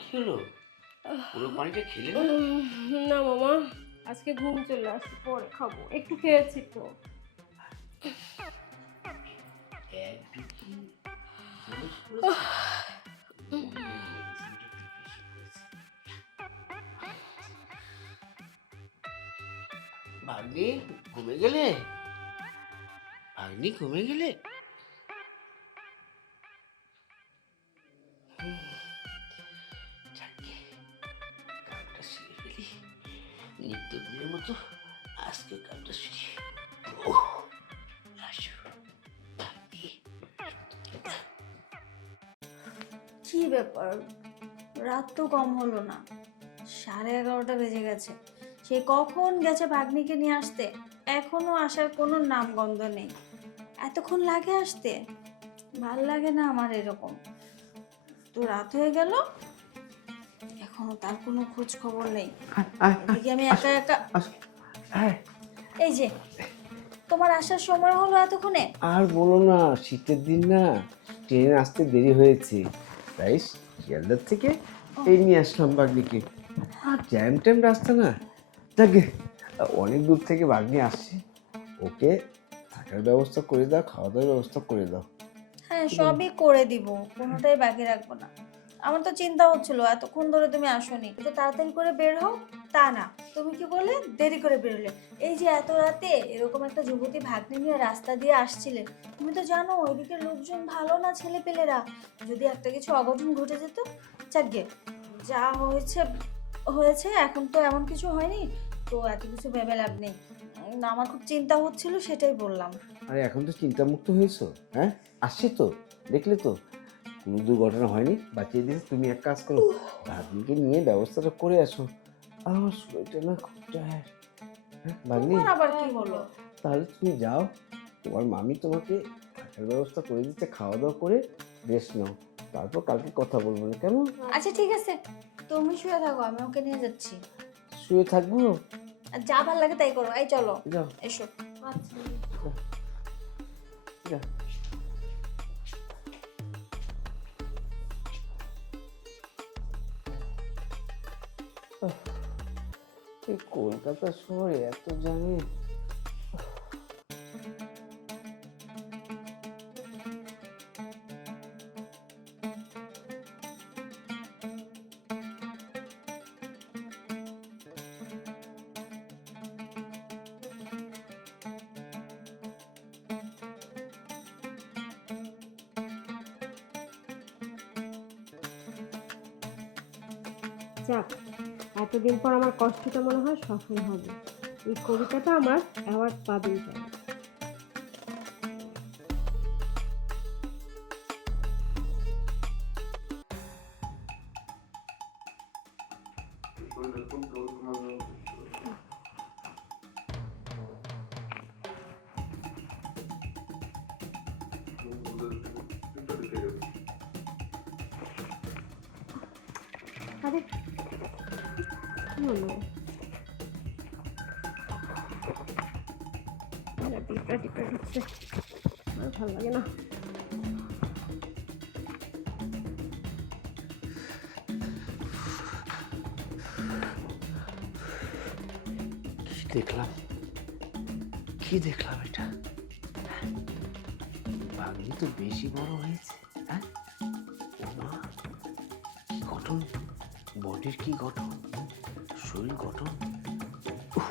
কি হলো? পুরো পানিটা খেলে না? না মামা, আজকে ঘুম চলে আসছে, পরে খাবো। একটু খেয়েছি তো। এক দুটি চামচ পড়েছে। ভাগ্নি ঘুমে গেলে? ভাগ্নি ঘুমে গেলে? যাকে কামটা সেরে ফেলি নিত্যদিনের মতো আজকে কামটা সেরি। আসো ভাগ্নি। কি ব্যাপার, রাত তো কম হলো না, 11:30 বেজে গেছে। সে কখন গেছে ভাগ্নিকে নিয়ে আসতে, এখনো আসার কোনো নামগন্ধ নেই। এতক্ষণ লাগে আসতে? ভাল লাগে না আমার এরকম। তো রাত হয়ে গেল, এখনো তার কোনো খোঁজ খবর নেই। এদিকে আমি একা একা। এই যে তোমার আসার সময় হলো এতক্ষণে। আর বলো না, শীতের দিন না, ট্রেনে আসতে দেরি হয়েছে, তাই শিয়ালদার থেকে এই নিয়ে আসলাম বাগনিকে। আর জ্যাম ট্যাম রাস্তা না, যাকে অনেক দূর থেকে বাগনি আসছে, ওকে থাকার ব্যবস্থা করে দাও, খাওয়া দাওয়ার ব্যবস্থা করে দাও। হ্যাঁ, সবই করে দিব, কোনোটাই বাকি রাখবো না। আমার তো চিন্তা হচ্ছিল এতক্ষণ ধরে তুমি আসোনি, একটু তাড়াতাড়ি করে বের হও। তা না, তুমি কি বলে দেরি করে বেরোলে। এই যে এত রাতে এরকম একটা যুবতী ভাগ্নি নিয়ে রাস্তা দিয়ে আসছিলে, তুমি তো জানো ওইদিকে লোকজন ভালো না, ছেলে পেলেরা। যদি একটা কিছু অঘটন ঘটে যেত। যাকগে, যা হয়েছে হয়েছে, এখন তো এমন কিছু হয়নি, তো এত কিছু ভেবে লাভ নেই। আমার খুব চিন্তা হচ্ছিল, সেটাই বললাম। আরে এখন তো চিন্তামুক্ত হয়েছো, হ্যাঁ? আসছে তো, দেখলে তো কোনো দুর্ঘটনা হয়নি, বাঁচিয়ে দিয়েছে। তুমি এক কাজ করো, ভাগ্নিকে নিয়ে ব্যবস্থাটা করে আসো। আমার শরীরটা না খুব টায়ার্ড। হ্যাঁ ভাগ্নি, তোমার আবার কি হলো? তাহলে তুমি যাও, তোমার মামি তোমাকে থাকার ব্যবস্থা করে দিচ্ছে, খাওয়া দাওয়া করে রেস্ট নাও, তারপর কালকে কথা বলবো না, কেমন? আচ্ছা ঠিক আছে, তুমি শুয়ে থাকো, আমি ওকে নিয়ে যাচ্ছি। শুয়ে থাকবো? আর যা ভাল লাগে তাই করো, এই চলো যাও এসো। আচ্ছা। যাও। এই কলকাতা শহরে এত জানি। যাক, এতদিন পর আমার কষ্টটা মনে হয় সফল হবে। এই কবিতাটা আমার অ্যাওয়ার্ড পাবেই পাবে। আরে কি হলো? টিপটা টিপটা ঢুকছে, আমার ভালো লাগে না। কি দেখলাম, কি দেখলাম এটা? ভাগ্নি তো বেশি বড় হয়েছে, হ্যাঁ? ও মা, কি গঠন, বডির কি গঠন, শরীর গঠন। উফ,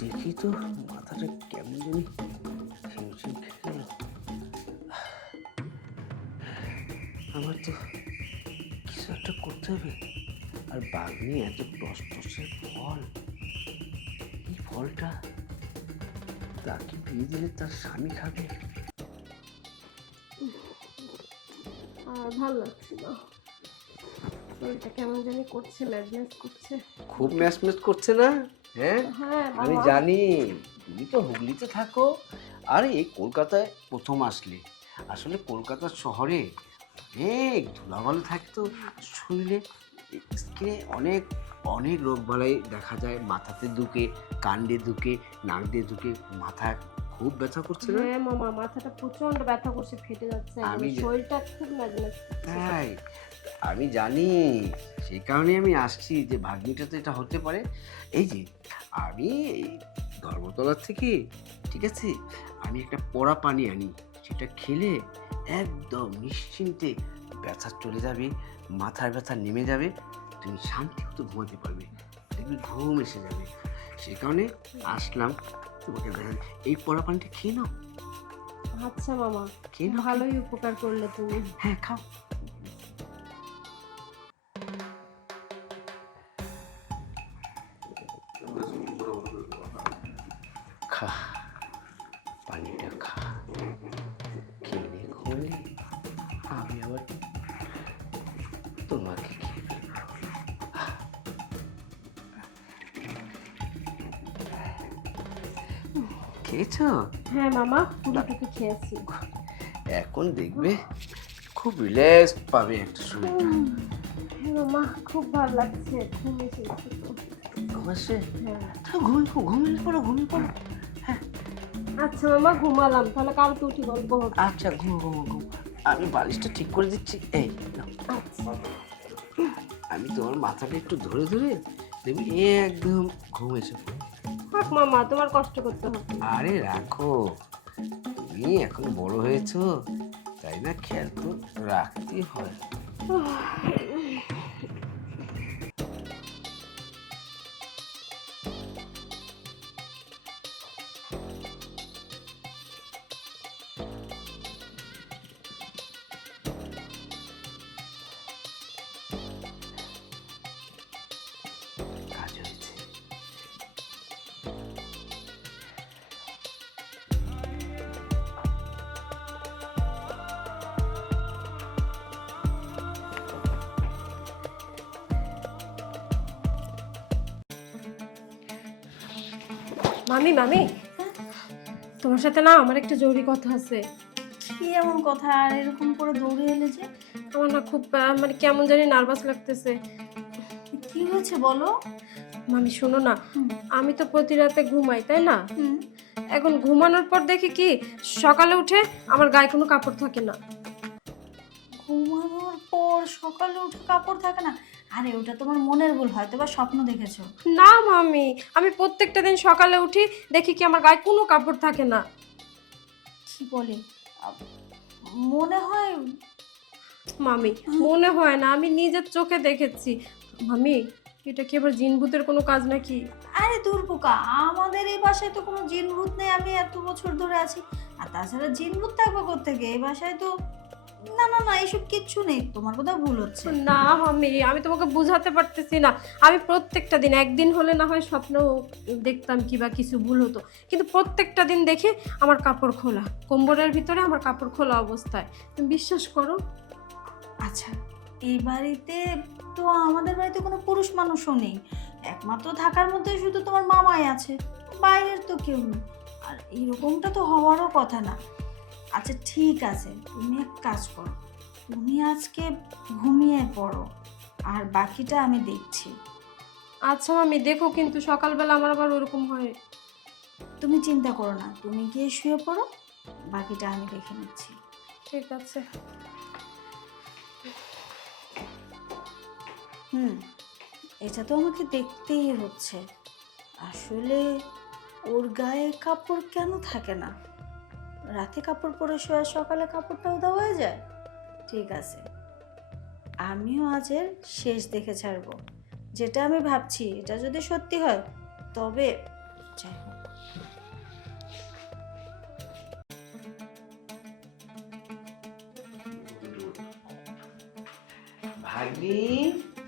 দেখি তো মাথাটা কেমন জানি হিমশিম খেয়ে গেল। আমার তো কিছু একটা করতে হবে। আর বাঘনি এত টসটসের ফল, এই ফলটা তাকে বিয়ে দিলে তার স্বামী খাবে। আর ভালো লাগছে না, শরীরটা কেমন জানি করছে, ম্যাজম্যাজ করছে। খুব ম্যাচ ম্যাচ করছে না? হ্যাঁ, হ্যাঁ আমি বাবা। জানি তুমি তো হুগলিতে থাকো, আর এই কলকাতায় প্রথম আসলে। আসলে কলকাতা শহরে অনেক ধুলাবালু থাকে, তো শরীরে স্কিনে অনেক অনেক রোগ বালাই দেখা যায়, মাথাতে দুকে, কাণ্ডে দুকে, নাক দিয়ে দুকে, মাথা খুব ব্যথা করছে না? হ্যাঁ মামা, মাথাটা প্রচন্ড ব্যথা করছে, ফেটে যাচ্ছে, আমি শরীরটা খুব ম্যাজম্যাজ করছে। তাই আমি জানি, সেই কারণে আমি আসছি যে ভাগ্নিটা তো এটা হতে পারে। এই যে আমি এই ধর্মতলার থেকে, ঠিক আছে, আমি একটা পোড়া পানি আনি, সেটা খেলে একদম নিশ্চিন্তে ব্যথা চলে যাবে, মাথার ব্যথা নেমে যাবে, তুমি শান্তি মতো ঘুমাতে পারবে, দেখবি ঘুম এসে যাবে। সেই কারণে আসলাম তোমাকে দেখেন, এই পোড়া পানিটা খেয়ে নাও। আচ্ছা মামা, খেয়ে নাও। ভালোই উপকার করলে তুমি। হ্যাঁ, খাও। খা, পানিটা খা, খেলে ঘুমলে আমি আবার তোমাকে খেয়ে ফেলবো। খেয়েছো? হ্যাঁ মামা, পুরোটুকু খেয়েছি। এখন দেখবে খুব রিল্যাক্স পাবে একটা সময়। হ্যাঁ মামা, খুব ভালো লাগছে, ঘুম এসেছে তো। ঘুমাচ্ছে? হ্যাঁ। তো ঘুমিয়ে পড়ো, ঘুমিয়ে পড়ো। হ্যাঁ, আচ্ছা মামা, ঘুমালাম, তাহলে কাল তো উঠি গল্প হবে। আচ্ছা, ঘুম। আমি বালিশটা ঠিক করে দিচ্ছি। এই নাও। আচ্ছা। আমি তোমার মাথাটা একটু ধরে দেখবি একদম ঘুম এসে পড়ে। থাক মামা, তোমার কষ্ট করতে হবে। আরে রাখো, তুমি এখন বড় হয়েছো, তাই না, খেয়াল তো রাখতেই হয়। কাজ হয়েছে। মামি, তোমার সাথে না আমার একটা জরুরি কথা আছে। কি এমন কথা, আর এরকম করে দৌড়ে এলে যে? আমার না খুব মানে কেমন জানি নার্ভাস লাগতেছে। কি হয়েছে বলো? মামি শোনো না, হুম। আমি তো প্রতি রাতে ঘুমাই, তাই না? হুম। এখন ঘুমানোর পর দেখি কি সকালে উঠে আমার গায়ে কোনো কাপড় থাকে না। ঘুমানোর পর সকালে উঠে কাপড় থাকে না? আরে ওটা তোমার মনের ভুল, হয়তো বা স্বপ্ন দেখেছো। না মামি, আমি প্রত্যেকটা দিন সকালে উঠি দেখি কি আমার গায়ে কোনো কাপড় থাকে না। কি বলে? মনে হয়। মামি মনে হয় না, আমি নিজের চোখে দেখেছি। মামি, এটা কি আবার জিন ভূতের কোনো কাজ নাকি? আরে দূর বোকা, আমাদের এই বাসায় তো কোনো জিন ভূত নেই, আমি এত বছর ধরে আছি। আর তাছাড়া জিন ভূত থাকবে কোত্থেকে? এই বাসায় তো না এসব কিচ্ছু নেই, তোমার কোথাও ভুল হচ্ছে। না মামি, আমি তোমাকে বুঝাতে পারতেছি না। আমি প্রত্যেকটা দিন, একদিন হলে না হয় স্বপ্ন দেখতাম কি বা কিছু ভুল হতো, কিন্তু প্রত্যেকটা দিন দেখে আমার কাপড় খোলা, কম্বলের ভিতরে আমার কাপড় খোলা অবস্থায়। তুমি বিশ্বাস করো। আচ্ছা, এই বাড়িতে তো, আমাদের বাড়িতে কোনো পুরুষ মানুষও নেই, একমাত্র থাকার মধ্যে শুধু তোমার মামাই আছে, বাইরের তো কেউ নেই। আর এইরকমটা তো হওয়ারও কথা না। আচ্ছা ঠিক আছে, তুমি এক কাজ করো, তুমি আজকে ঘুমিয়ে পড়ো, আর বাকিটা আমি দেখছি। আচ্ছা মামি, দেখো কিন্তু সকালবেলা আমার আবার ওরকম হয়। তুমি চিন্তা করো না, তুমি গিয়ে শুয়ে পড়ো, বাকিটা আমি দেখে নিচ্ছি। ঠিক আছে। এটা তো আমাকে দেখতেই হচ্ছে। আসলে ওর গায়ে কাপড় কেন থাকে না? রাতে কাপড় পরে শোয়া, সকালে কাপড়টাও দেওয়া হয়ে যায়। ঠিক আছে, আমিও আজের শেষ দেখে ছাড়বো। যেটা আমি ভাবছি এটা যদি সত্যি হয়, তবে যাই হোক। ভাগ্নি,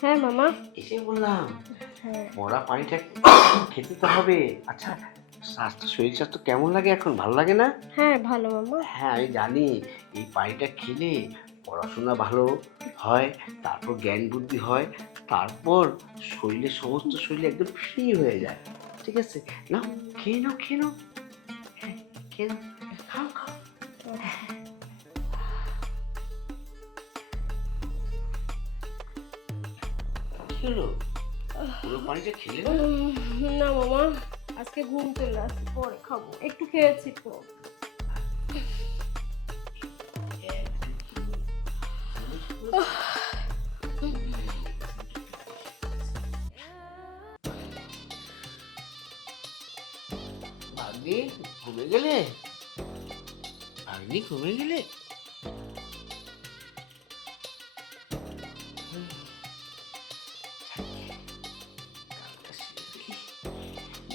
হ্যাঁ মামা। এসে বললাম, হ্যাঁ। পড়া পানিটা খেতে তো হবে। আচ্ছা, শরীর স্বাস্থ্য কেমন লাগে এখন, ভালো লাগে না? হ্যাঁ ভালো মামা। হ্যাঁ, আমি জানি এই পানিটা খেলে পড়াশোনা ভালো হয়, তারপর জ্ঞান বুদ্ধি হয়, তারপর সমস্ত শরীরে একদম ফ্রি হয়ে যায়। ঠিক আছে, নাও, খেয়ে নাও। হ্যাঁ, খেয়ে নাও, খাও। কি হলো, পুরো পানিটা খেলে না? না মামা, আজকে ঘুম চলে আসছে, পরে খাবো, একটু খেয়েছি তো। কমে গেলে, ভাগ্নি কমে গেলে।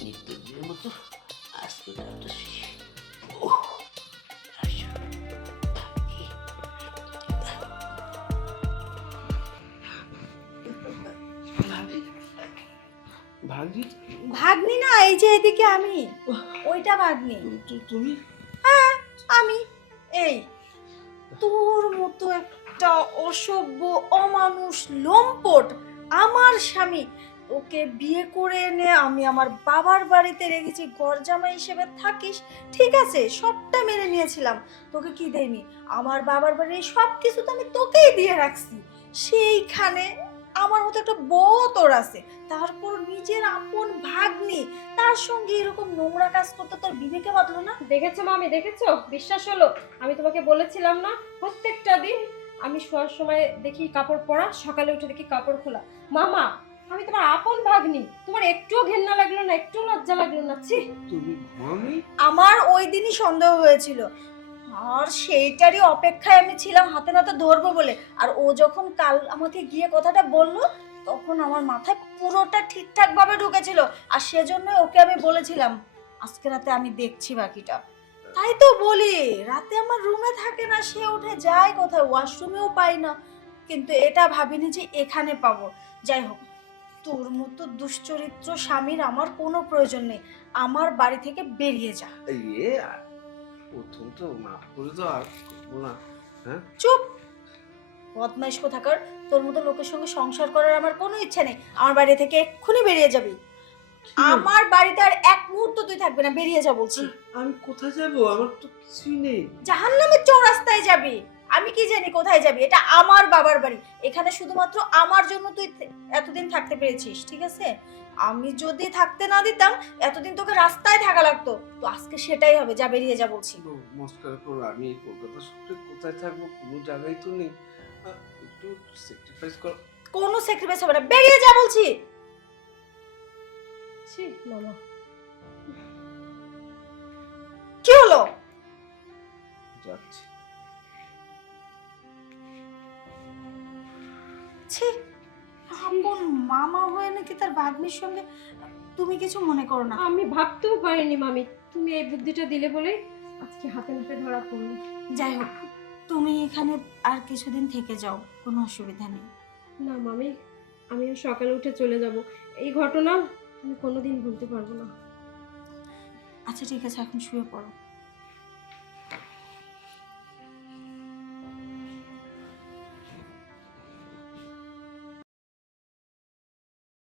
নিত্যদিনের মতো আজকে গানটা শিখি। ভাগ্নি, ভাগ্নি না, এই যে এদিকে আমি, ওইটা ভাগ্নি। তুমি? হ্যাঁ আমি। এই তোর মতো একটা অসভ্য অমানুষ লম্পট আমার স্বামী, ওকে বিয়ে করে এনে আমি আমার বাবার বাড়িতে রেখেছি, ঘর জামাই হিসেবে থাকিস, ঠিক আছে, সবটা মেনে নিয়েছিলাম। তোকে কি দেয়নি? আমার বাবার বাড়ির সব কিছু তো আমি তোকেই দিয়ে রাখছি। সেইখানে আমার মতো একটা বউ তোর আছে, তারপর নিজের আপন ভাগ্নি, তার সঙ্গে এরকম নোংরা কাজ করতে তোর বিবেকে বাঁধলো না? দেখেছো মামি, দেখেছো? বিশ্বাস হলো? আমি তোমাকে বলেছিলাম না, প্রত্যেকটা দিন আমি শোয়ার সময় দেখি কাপড় পরা, সকালে উঠে দেখি কাপড় খোলা। মামা, আমি তোমার আপন ভাগ্নি, তোমার একটুও ঘেন্না লাগলো না, একটুও লজ্জা লাগলো না? ছি! তুমি ঘুমামি? আমার ওই দিনই সন্দেহ হয়েছিল, আর সেইটারই অপেক্ষায় আমি ছিলাম হাতে নাতে ধরবো বলে। আর ও যখন কাল আমাকে গিয়ে কথাটা বলল, তখন আমার মাথায় পুরোটা ঠিকঠাক ভাবে ঢুকেছিল, আর সেজন্য ওকে আমি বলেছিলাম আজকে রাতে আমি দেখছি বাকিটা। তাই তো বলি, রাতে আমার রুমে থাকে না, সে উঠে যায় কোথায়, ওয়াশরুমেও পাই না, কিন্তু এটা ভাবিনি যে এখানে পাবো। যাই হোক, তোর মতো দুশ্চরিত্র স্বামীর আমার কোনো প্রয়োজন নেই, আমার বাড়ি থেকে বেরিয়ে যা। ইয়ে, প্রথম তো মাফ করে দাও, আর করবো না। হ্যাঁ, চুপ, বদমাইশ কোথাকার। তোর মতো লোকের সঙ্গে সংসার করার আমার কোনো ইচ্ছা নেই, আমার বাড়ি থেকে এক্ষুনি বেরিয়ে যাবি। আমার বাড়িতে আর এক মুহূর্ত তুই থাকবে না, বেরিয়ে যা বলছি। আমি কোথায় যাবো? আমার তো কিছুই নেই। জাহান্নামের চৌরাস্তায় যাবি। আমি কি জানি কোথায় যাবি? এটা আমার বাবার বাড়ি, এখানে শুধুমাত্র আমার জন্য তুই এতদিন থাকতে পেরেছিস, ঠিক আছে? আমি যদি থাকতে না দিতাম, এতদিন তোকে রাস্তায় থাকা লাগতো। তো আজকে সেটাই হবে, যা বেরিয়ে যা বলছি। নমস্কার করো, আমি এই কলকাতা শহরে কোথায় থাকবো? কোনো জায়গায় তো নেই। একটু স্যাক্রিফাইস করো। কোনো স্যাক্রিফাইস হবে না, বেরিয়ে যা বলছি। ছি মামা। কি হলো? যাচ্ছি। ছি, আপন মামা হয়ে নাকি তার ভাগ্নির সঙ্গে। তুমি কিছু মনে করো না। আমি ভাবতেও পারিনি মামি, তুমি এই বুদ্ধিটা দিলে বলে আজকে হাতে নাতে ধরা পড়লো। যাই হোক, তুমি এখানে আর কিছুদিন থেকে যাও, কোনো অসুবিধা নেই। না মামি, আমিও সকালে উঠে চলে যাব। এই ঘটনা আমি কোনোদিন ভুলতে পারবো না। আচ্ছা ঠিক আছে, এখন শুয়ে পড়ো।